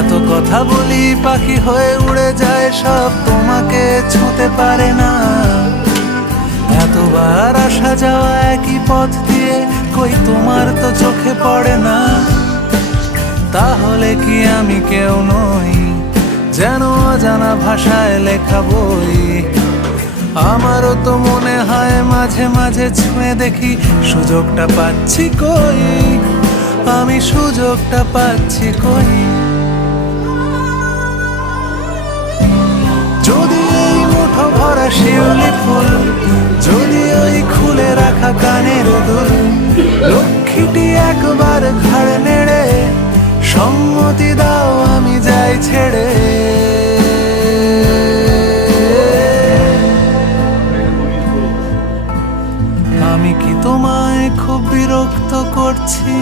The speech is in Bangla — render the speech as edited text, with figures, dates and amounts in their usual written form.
এত কথা বলি পাখি হয়ে উড়ে যায় সব, তোমাকে ছুঁতে পারে না। এতবার আসা যাওয়া একই পথ দিয়ে, কই তোমার তো চোখে পড়ে না। তাহলে কি আমি কেউ নই, যেন অজানা ভাষায় লেখা বই? আমারও তো মনে হয় মাঝে মাঝে ছুঁয়ে দেখি, সুযোগটা পাচ্ছি কই, আমি সুযোগটা পাচ্ছি কই? যদি এই মুঠো ভরা শিউলি ফুল, যদি ওই খুলে রাখা কানের দুল, লক্ষ্মীটি একবার ঘাড় নেড়ে সম্মতি দাও আমি যাই ছেড়ে। আমি কি তোমায় খুব বিরক্ত করছি?